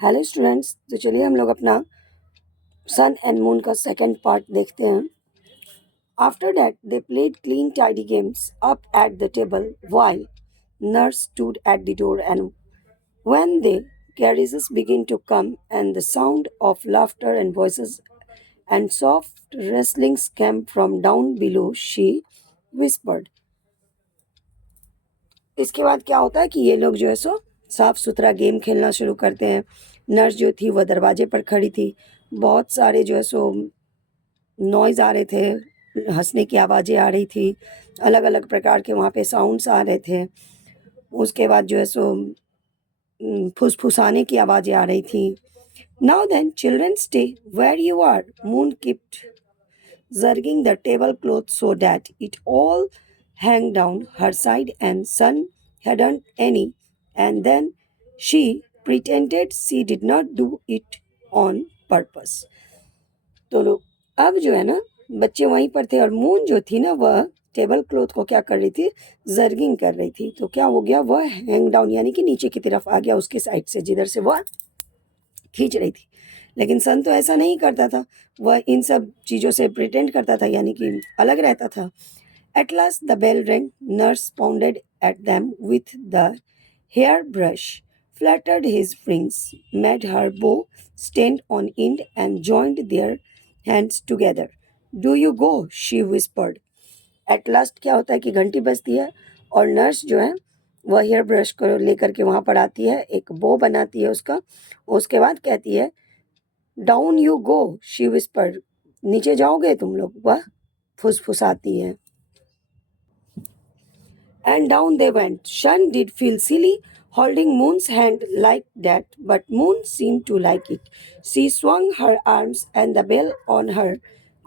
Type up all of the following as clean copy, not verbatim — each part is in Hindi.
हेलो स्टूडेंट्स, तो चलिए हम लोग अपना सन एंड मून का सेकंड पार्ट देखते हैं. After that they played clean tidy games up at the table while nurse stood at the door, and when the carriages began to come and the sound of laughter and voices and soft rustlings came from down below, she whispered. इसके बाद क्या होता है कि ये लोग जो है सो साफ सुथरा गेम खेलना शुरू करते हैं. नर्स जो थी वह दरवाजे पर खड़ी थी. बहुत सारे जो है सो नॉइज़ आ रहे थे, हंसने की आवाज़ें आ रही थी, अलग अलग प्रकार के वहाँ पे साउंड्स आ रहे थे. उसके बाद जो है सो फुसफुसाने की आवाज़ें आ रही थी. Now then children stay where you are, Moon keeped zerging the tablecloth so that it all hung down her side and sun hadn't any, and then she pretended she did not do it on purpose. तो अब जो है ना बच्चे वहीं पर थे और मून जो थी ना वह टेबल क्लॉथ को क्या कर रही थी, जर्गिंग कर रही थी. तो क्या हो गया, वह हैंग डाउन यानी कि नीचे की तरफ आ गया उसके साइड से जिधर से वह खींच रही थी. लेकिन सन तो ऐसा नहीं करता था, वह इन सब चीज़ों से प्रिटेंड करता था यानी कि अलग रहता था. At last the bell ring, nurse pounded at them with the hair brush, fluttered his wings, made her bow stand on end, and joined their hands together. Do you go? She whispered. At last क्या होता है कि घंटी बजती है और नर्स जो है वह हेयर ब्रश को लेकर के वहाँ पर आती है, एक बो बनाती है उसका. उसके बाद कहती है down you go, she whispered. नीचे जाओगे तुम लोग, वह फुसफुसाती है. And down they went. Sun did feel silly holding Moon's hand like that, but Moon seemed to like it. She swung her arms and the bell on her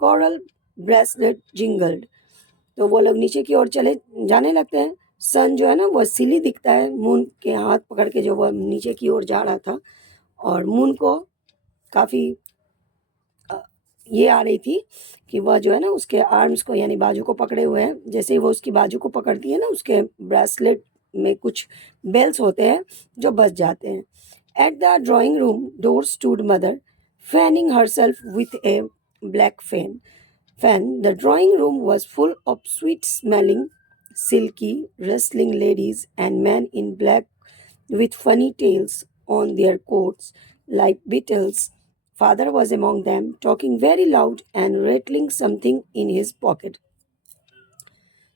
coral bracelet jingled. तो वो लोग नीचे की ओर चले जाने लगते हैं. सन जो है ना वह सिली दिखता है मून के हाथ पकड़ के, जो वह नीचे की ओर जा रहा था. और मून को काफ़ी ये आ रही थी कि वह जो है ना उसके आर्म्स को यानी बाजू को पकड़े हुए हैं. जैसे ही वो उसकी बाजू को पकड़ती है ना, उसके ब्रेसलेट में कुछ बेल्स होते हैं जो बज जाते हैं. At the drawing room door stood mother, fanning herself with A black fan. The drawing room was full of sweet smelling, silky, rustling ladies and men in black with funny tails on their coats like beetles. Father was among them, talking very loud and rattling something in his pocket.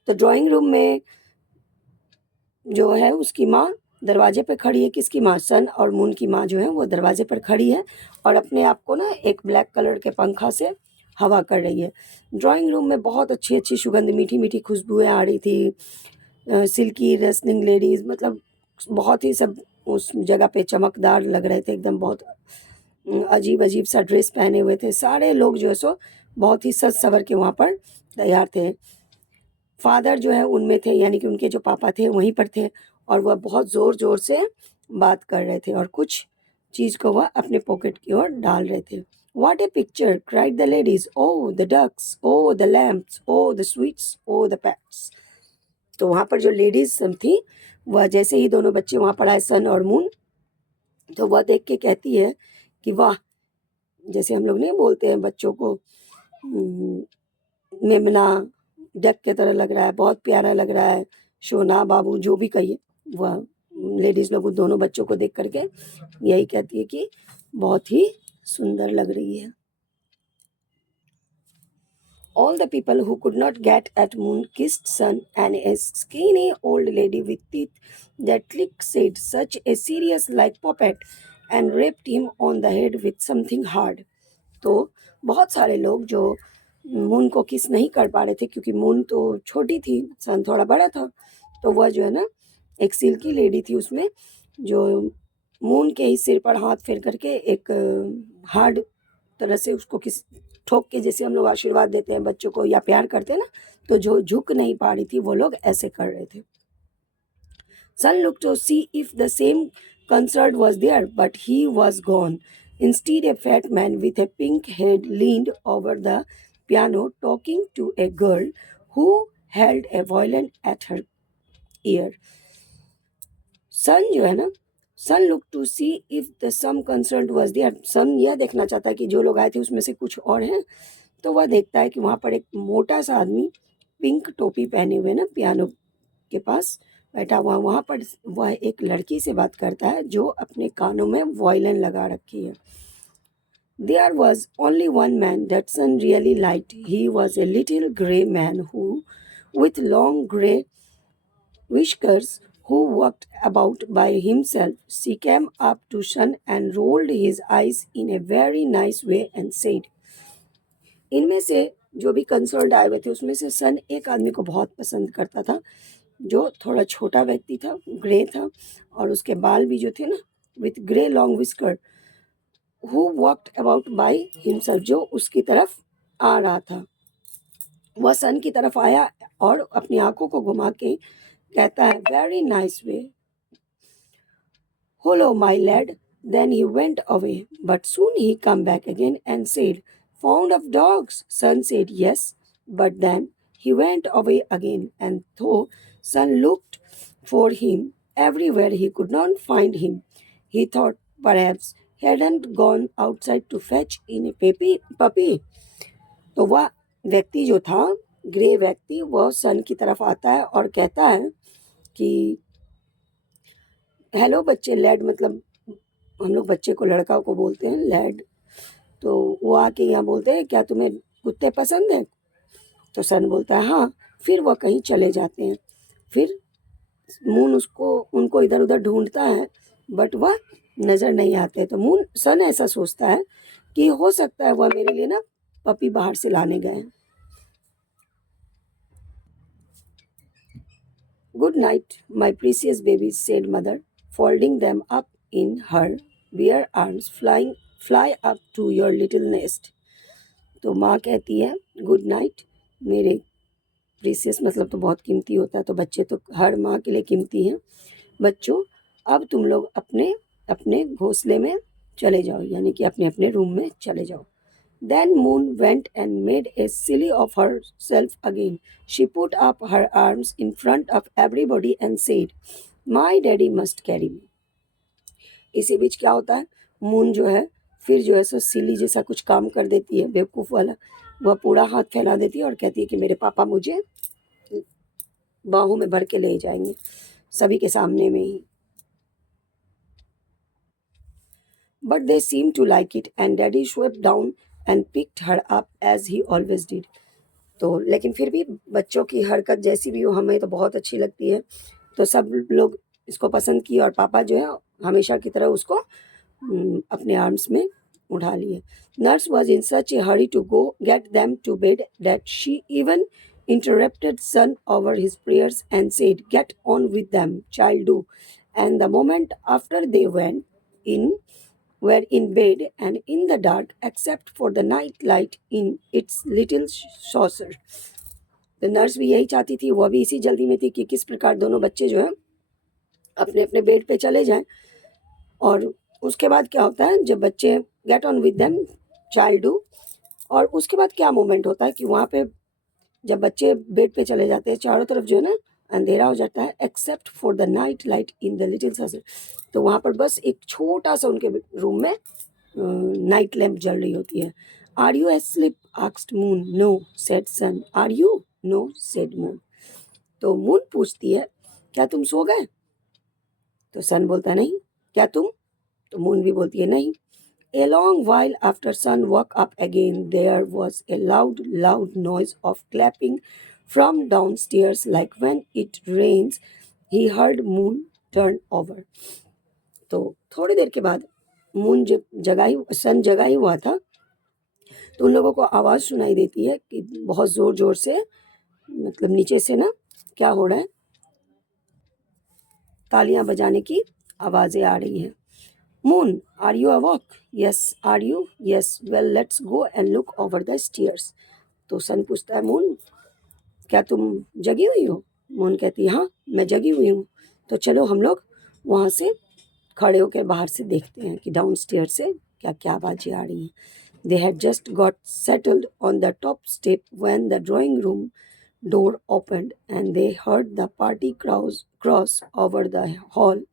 तो ड्राइंग रूम में जो है उसकी माँ दरवाजे पर खड़ी है. किसकी माँ? सन और मून की माँ जो है वो दरवाजे पर खड़ी है और अपने आप को ना एक ब्लैक कलर के पंखा से हवा कर रही है. ड्राइंग रूम में बहुत अच्छी अच्छी सुगंध, मीठी मीठी खुशबुएं आ रही थी. सिल्की रस्लिंग लेडीज़, मतलब बहुत ही सब उस जगह पे चमकदार लग रहे थे एकदम. बहुत अजीब अजीब सा ड्रेस पहने हुए थे. सारे लोग जो है सो बहुत ही सज सवर के वहाँ पर तैयार थे. फादर जो है उनमें थे, यानी कि उनके जो पापा थे वहीं पर थे और वह बहुत ज़ोर ज़ोर से बात कर रहे थे और कुछ चीज़ को वह अपने पॉकेट की ओर डाल रहे थे. What a picture! cried the ladies. Oh, the ducks! Oh, the lambs! Oh, the sweets! Oh, the pets! तो वहाँ पर जो लेडीज थी वह जैसे ही दोनों बच्चे वहाँ पर आए, सन और मून, तो वह देख के कहती है कि वाह, जैसे हम लोग नहीं बोलते हैं बच्चों को मेमना डक के तरह लग रहा है, बहुत प्यारा लग रहा है, सोना बाबू जो भी कहिए. वह लेडीज़ लोग उन दोनों बच्चों को देख करके यही कहती है कि बहुत ही सुंदर लग रही है. All the people who could not get at Moon kissed Sun, and a skinny old lady with teeth that clicked said such a serious like puppet and rapped him on the head with something hard. तो बहुत सारे लोग जो मून को किस नहीं कर पा रहे थे क्योंकि मून तो छोटी थी, सन थोड़ा बड़ा था. तो वह जो है ना एक सिल्की लेडी थी उसमें, जो मून के ही सिर पर हाथ फेर करके एक हार्ड तरह से उसको किस ठोक के, जैसे हम लोग आशीर्वाद देते हैं बच्चों को या प्यार करते हैं ना, तो जो झुक नहीं पा रही थी वो लोग ऐसे कर रहे थे. Sun looked to see if the same concert was there, but he was gone. Instead, a fat man with a pink head leaned over the piano, talking to a girl who held a violin at her ear. सन जो है ना son look to see if the some concern was there. Son यह देखना चाहता है कि जो लोग आए थे उसमें से कुछ और हैं। तो वह देखता है कि वहाँ पर एक मोटा सा आदमी पिंक टोपी पहने हुए ना पियानो के पास बैठा हुआ। वहाँ पर वह एक लड़की से बात करता है जो अपने कानों में वायलिन लगा रखी है। There was only one man that Sun really liked. He was a little grey man with long grey whiskers, who walked about by himself. She came up to Sun and rolled his eyes in a very nice way and said, इनमें से जो भी कंसर्न आए हुए थे उसमें से सन एक आदमी को बहुत पसंद करता था जो थोड़ा छोटा व्यक्ति था, ग्रे था, और उसके बाल भी जो थे ना with grey long whisker, who walked about by himself, जो उसकी तरफ आ रहा था। वह सन की तरफ आया और अपनी आंखों को घुमा के कहता है, very nice way, hello my lad. Then he went away, but soon he came back again and said, fond of dogs? Son said yes, but then he went away again, and though Son looked for him everywhere, he could not find him. He thought perhaps he hadn't gone outside to fetch in a puppy. तो वह व्यक्ति जो था, ग्रे व्यक्ति, वह सन की तरफ आता है और कहता है कि हेलो बच्चे, लैड मतलब हम लोग बच्चे को, लड़का को बोलते हैं लैड। तो वो आके यहाँ बोलते हैं, क्या तुम्हें कुत्ते पसंद हैं? तो सन बोलता है हाँ। फिर वह कहीं चले जाते हैं। फिर मून उनको इधर उधर ढूंढता है, बट वह नज़र नहीं आते। तो मून सन ऐसा सोचता है कि हो सकता है वह मेरे लिए ना पपी बाहर से लाने गए हैं। Good night my precious babies, said mother, folding them up in her bare arms, fly up to your little nest. तो माँ कहती है गुड नाइट मेरे प्रीसियस, मतलब तो बहुत कीमती होता है, तो बच्चे तो हर माँ के लिए कीमती हैं। बच्चों, अब तुम लोग अपने अपने घोंसले में चले जाओ, यानी कि अपने अपने रूम में चले जाओ। Then Moon went and made a silly of herself again. She put up her arms in front of everybody and said, My daddy must carry me. इसी बीच क्या होता है, मून जो है फिर जो है सो सिली जैसा कुछ काम कर देती है, बेवकूफ़ वाला। वह पूरा हाथ फैला देती है और कहती है कि मेरे पापा मुझे बाहों में भर के ले जाएंगे, सभी के सामने में ही। But they seem to like it and daddy swept down and picked her up as he always did. तो लेकिन फिर भी बच्चों की हरकत जैसी भी हो, हमें तो बहुत अच्छी लगती है। तो सब लोग इसको पसंद किए और पापा जो है हमेशा की तरह उसको अपने आर्म्स में उठा लिए। Nurse was in such a hurry to go get them to bed that she even interrupted son over his prayers and said, get on with them, child, do. And the moment after they were in bed and in the dark, except for the night light in its little saucer. तो नर्स भी यही चाहती थी, वह भी इसी जल्दी में थी कि किस प्रकार दोनों बच्चे जो है अपने अपने बेड पे चले जाएं। और उसके बाद क्या होता है, जब बच्चे get on with them, child do, और उसके बाद क्या मोमेंट होता है कि वहाँ पे जब बच्चे बेड पे चले जाते हैं, चारों तरफ जो है ना अंधेरा हो जाता है, except for the night light in the little saucer. तो वहाँ पर बस एक छोटा सा उनके रूम में नाइट लैम्प जल रही होती है। Are you asleep asked Moon. No said Sun. Are you? No said Moon. तो मून पूछती है, क्या तुम सो गए? तो सन बोलता है नहीं। क्या तुम? तो मून भी बोलती है नहीं। A long while after Sun woke up again, there was a loud noise of clapping from downstairs, like when it rains. He heard Moon turn over. तो थोड़ी देर के बाद मून सन जगा ही हुआ था, तो उन लोगों को आवाज़ सुनाई देती है कि बहुत ज़ोर ज़ोर से, मतलब नीचे से ना क्या हो रहा है, तालियां बजाने की आवाज़ें आ रही हैं। Moon, are you awake? Yes. Are you? Yes. Well, let's go and look over the stairs. तो सन पूछता है, मून क्या तुम जगी हुई हो? मून कहती है हाँ मैं जगी हुई हूँ। तो चलो हम लोग वहाँ से खड़े होकर बाहर से देखते हैं कि डाउन स्टेयर से क्या क्या आवाज़ें आ रही हैं। They had just got settled on the top step when the drawing room door opened and they heard the party cross over the hall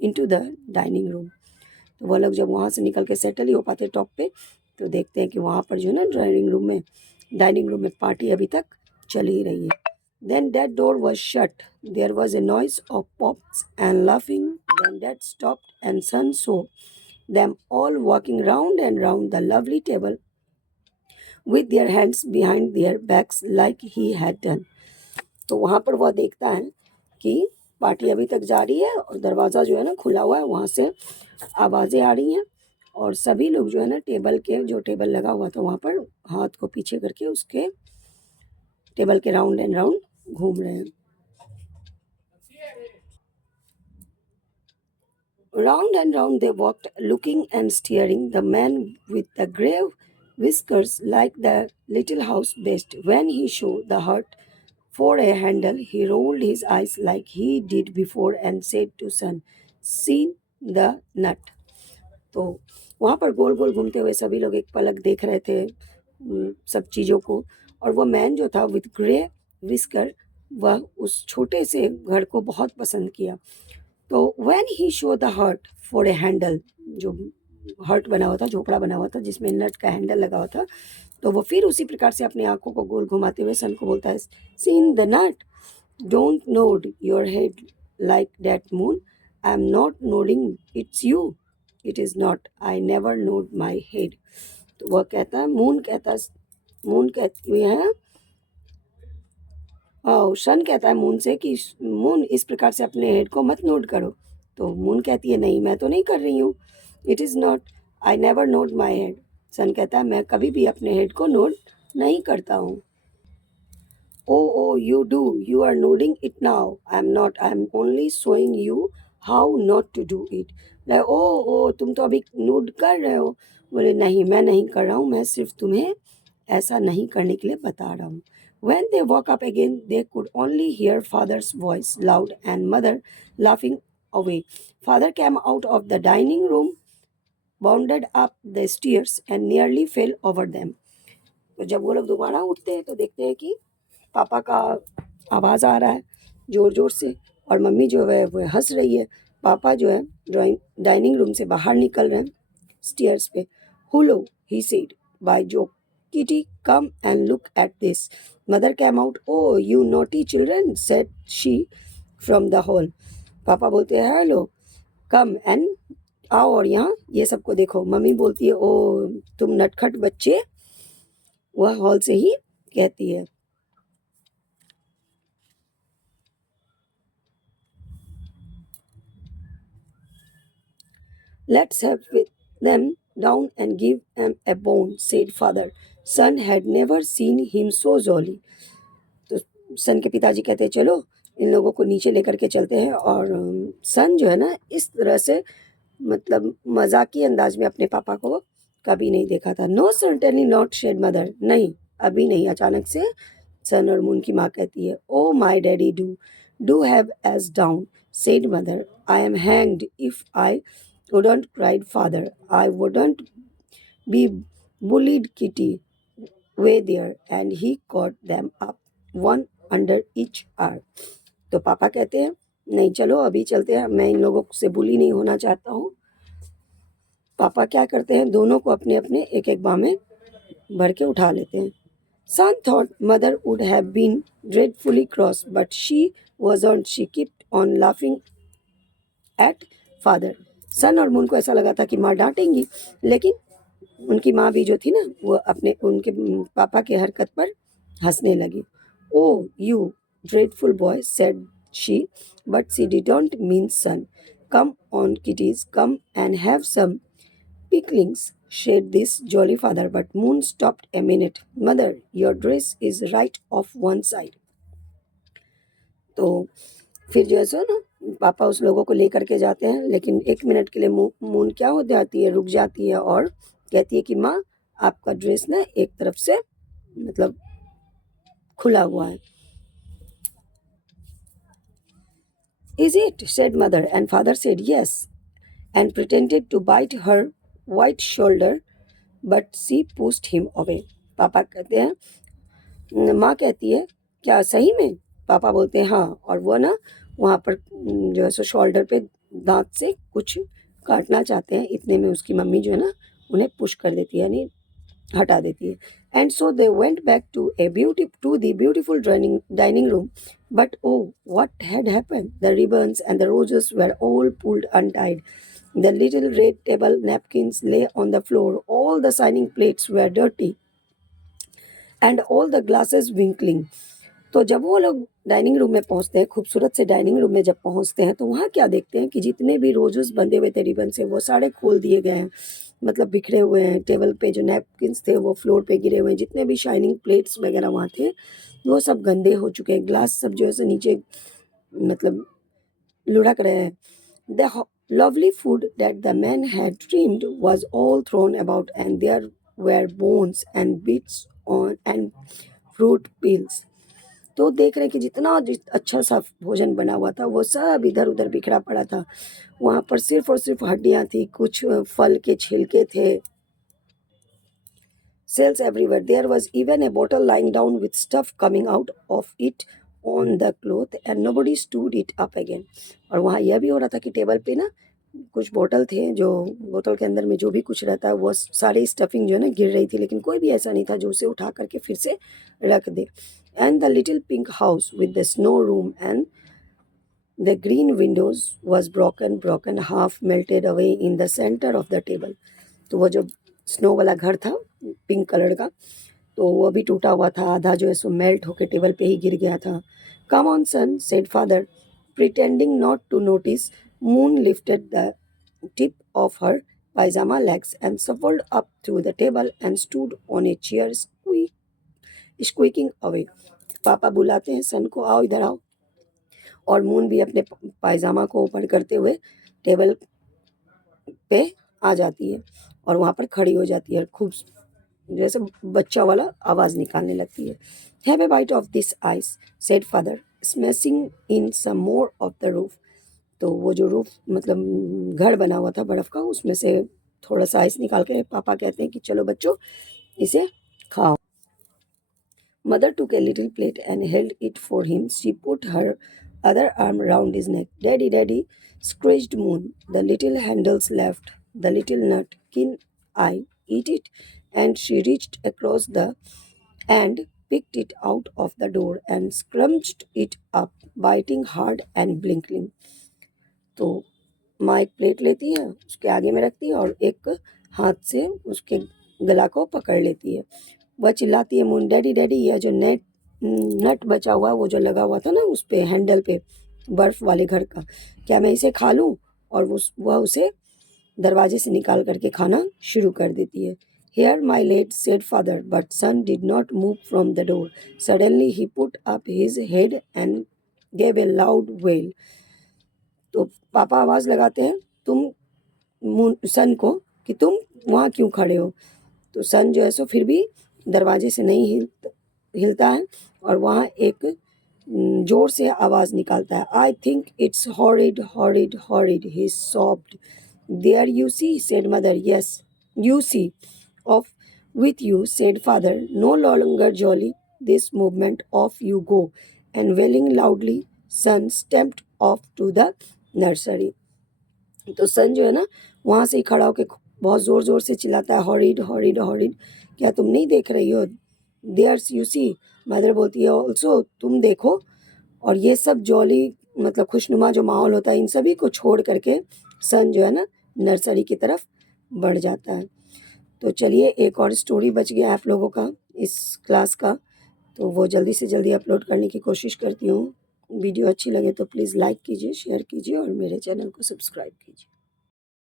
into the dining room. तो वो लोग जब वहाँ से निकल के सेटल ही हो पाते टॉप पे, तो देखते हैं कि वहाँ पर जो है ना डाइनिंग रूम में पार्टी अभी तक चल ही रही है. Then that door was shut. There was a noise of pops and laughing. Then that stopped and Sun saw them all walking round and round the lovely table with their hands behind their backs like he had done. तो वहाँ पर वह देखता है कि पार्टी अभी तक जारी है और दरवाज़ा जो है ना खुला हुआ है, वहाँ से आवाज़ें आ रही हैं और सभी लोग जो है ना टेबल लगा हुआ था वहाँ पर हाथ को पीछे करके उसके टेबल के राउंड एंड राउंड घूम रहे हैं. Round and round they walked, looking and staring. The man with the grave whiskers liked the little house best. When he showed the hut for a handle, he rolled his eyes like he did before and said to son, "See the nut." तो वहाँ पर गोल गोल घूमते हुए सभी लोग एक पलक देख रहे थे सब चीज़ों को. और वो मैन जो था विथ ग्रे विस्कर, वह उस छोटे से घर को बहुत पसंद किया. तो when he show the heart for a handle, जो हर्ट बना हुआ था, झोपड़ा बना हुआ था जिसमें नट का हैंडल लगा हुआ था, तो वो फिर उसी प्रकार से अपनी आंखों को गोल घुमाते हुए सन को बोलता है, seen the nut, don't nod your head like that Moon. I am not nodding, it's you. It is not, I never nod my head. तो वह कहता है, मून कहती है, सन कहता है मून से कि मून इस प्रकार से अपने हेड को मत नोट करो. तो मून कहती है, नहीं मैं तो नहीं कर रही हूँ. It is not, I never nod my head. Son कहता है, मैं कभी भी अपने हेड को नोट नहीं करता हूँ. Oh you do, you are nodding it now. I am not, I am only showing you how not to do it. Oh तुम तो अभी नोट कर रहे हो. बोले नहीं, मैं नहीं कर रहा हूँ, मैं सिर्फ तुम्हें ऐसा नहीं करने के लिए बता रहा हूँ. When they woke up again, they could only hear father's voice loud and mother laughing away. Father came out of the dining room, bounded up the stairs and nearly fell over them. तो जब वो लोग दोबारा उठते हैं तो देखते हैं कि पापा का आवाज़ आ रहा है ज़ोर ज़ोर से और मम्मी जो है वो हंस रही है. पापा जो है डाइनिंग रूम से बाहर निकल रहे हैं स्टेयर्स पे. Hullo, he said, by Jove, Kitty, come and look at this. Mother came out. Oh, you naughty children, said she from the hall. पापा बोलते हैं, हेलो, कम एंड आओ और यहाँ ये सबको देखो. मम्मी बोलती है, ओ तुम नटखट बच्चे. वह हॉल से ही कहती है. Let's have with them down and give them a bone, said father. Son had never seen him so jolly. तो सन के पिताजी कहते हैं, चलो इन लोगों को नीचे लेकर के चलते हैं. और सन जो है ना इस तरह से मतलब मजाकी अंदाज में अपने पापा को कभी नहीं देखा था. No certainly not, said Mother. नहीं, अभी नहीं. अचानक से सन और मून की माँ कहती है, oh my daddy, do have as down, said mother. I am hanged if I wouldn't, cried father. I wouldn't be bullied, Kitty. Way there, and he caught them up, one under each arm. तो पापा कहते हैं, नहीं चलो अभी चलते हैं, मैं इन लोगों से बुली नहीं होना चाहता हूँ. पापा क्या करते हैं, दोनों को अपने अपने एक एक बाह में भर के उठा लेते हैं. Son thought mother would have been dreadfully cross, but she wasn't. She kept on laughing at father. सन और मून को ऐसा लगा था कि माँ डांटेंगी, लेकिन उनकी माँ भी जो थी ना वो उनके पापा के हरकत पर हंसने लगी. Oh you dreadful boy, said she, but she didn't mean son. Come on kitties, come and have some piglings, said this jolly father. But Moon stopped a minute. Mother, your dress is right off one side. तो फिर जो है सो ना पापा उस लोगों को लेकर के जाते हैं, लेकिन एक मिनट के लिए मून क्या हो जाती है, रुक जाती है और कहती है कि माँ आपका ड्रेस ना एक तरफ से मतलब खुला हुआ है. Is it? said mother, and father said yes and pretended to bite her white shoulder, but she pushed him away. पापा कहते हैं, माँ कहती है क्या सही में? पापा बोलते हैं हाँ, और वो ना वहाँ पर जो है सो शोल्डर पे दांत से कुछ काटना चाहते हैं, इतने में उसकी मम्मी जो है ना उन्हें पुश कर देती है, यानी हटा देती है. And so they went back to the beautiful dining room. But oh what had happened? The ribbons and the roses were all pulled untied. The little red table napkins lay on the floor. All the shining plates were dirty and all the glasses winkling. तो जब वो लोग डाइनिंग रूम में पहुंचते हैं, खूबसूरत से डाइनिंग रूम में जब पहुंचते हैं, तो वहाँ क्या देखते हैं कि जितने भी रोजेस बंधे हुए थे रिबन से वो सारे खोल दिए गए हैं, मतलब बिखरे हुए हैं. टेबल पे जो नैपकिन्स थे वो फ्लोर पे गिरे हुए हैं. जितने भी शाइनिंग प्लेट्स वगैरह वहाँ थे वो सब गंदे हो चुके हैं. ग्लास सब जो है नीचे मतलब लुढ़क रहे हैं. The lovely food that the man had dreamed was all thrown about, and there were bones and bits on and fruit peels. तो देख रहे हैं कि अच्छा सा भोजन बना हुआ था वो सब इधर उधर बिखरा पड़ा था. वहाँ पर सिर्फ और सिर्फ हड्डियाँ थी, कुछ फल के छिलके थे. Cells everywhere. There was even a bottle lying down with stuff coming out of it on the cloth, and nobody stood it up again. और वहाँ यह भी हो रहा था कि टेबल पे ना कुछ बोतल थे, जो बोतल के अंदर में जो भी कुछ रहता है वो सारी स्टफिंग जो है ना गिर रही थी, लेकिन कोई भी ऐसा नहीं था जो उसे उठा करके फिर से रख दे. And the little pink house with the snow room and the green windows was broken, half melted away in the center of the table. तो वो जो स्नो वाला घर था पिंक कलर का, तो वो भी टूटा हुआ था, आधा जो है सो मेल्ट होकर टेबल पे ही गिर गया था. Come on Sun, said Father, pretending not to notice. Moon lifted the tip of her pyjama legs and shuffled up to the table and stood on a chair squeaking away. पापा बुलाते हैं सन को, आओ इधर आओ. और मून भी अपने पायजामा को ऊपर करते हुए टेबल पे आ जाती है और वहाँ पर खड़ी हो जाती है, खूब जैसे बच्चा वाला आवाज़ निकालने लगती है. Have a bite of this ice, said Father, smashing in some more of the roof. तो वो जो रूफ मतलब घर बना हुआ था बर्फ़ का, उसमें से थोड़ा सा आइस निकाल के पापा कहते हैं कि चलो बच्चों इसे खाओ. Mother took a little plate and held it for him. She put her other arm round his neck. Daddy, Daddy, screeched Moon. The little handles left. The little nut. Can I eat it? And she reached across the and picked it out of the door and scrunched it up, biting hard and blinking. तो माँ एक प्लेट लेती है, उसके आगे में रखती है और एक हाथ से उसके गला को पकड़ लेती है. वह चिल्लाती है, मून, डैडी डैडी, यह जो नट बचा हुआ वो जो लगा हुआ था ना उस पे हैंडल पे बर्फ़ वाले घर का, क्या मैं इसे खा लूँ? और वह उसे दरवाजे से निकाल करके खाना शुरू कर देती है. Here my lad, said father, but son did not move from the door. Suddenly he put up his head and gave a loud wail. तो पापा आवाज़ लगाते हैं सन को कि तुम वहाँ क्यों खड़े हो. तो सन जो है सो फिर भी दरवाजे से नहीं हिलता है और वहाँ एक जोर से आवाज़ निकालता है. I think it's horrid horrid horrid, he sobbed. There you see, said mother. Yes you see. Off with you, said father, no longer jolly. This movement off you go. And wailing loudly, son stepped off to the nursery. तो सन जो है ना वहाँ से ही खड़ा होकर बहुत ज़ोर ज़ोर से चिल्लाता है, हॉरिड हॉरिड हॉरिड, क्या तुम नहीं देख रही हो? देयर्स यू सी, मदर बोलती है, ऑल्सो तुम देखो. और ये सब जॉली मतलब खुशनुमा जो माहौल होता है इन सभी को छोड़ करके सन जो है ना नर्सरी की तरफ बढ़ जाता है. तो चलिए एक और स्टोरी बच गया आप लोगों का इस क्लास का, तो वो जल्दी से जल्दी अपलोड करने की कोशिश करती हूँ. वीडियो अच्छी लगे तो प्लीज़ लाइक कीजिए, शेयर कीजिए और मेरे चैनल को सब्सक्राइब कीजिए.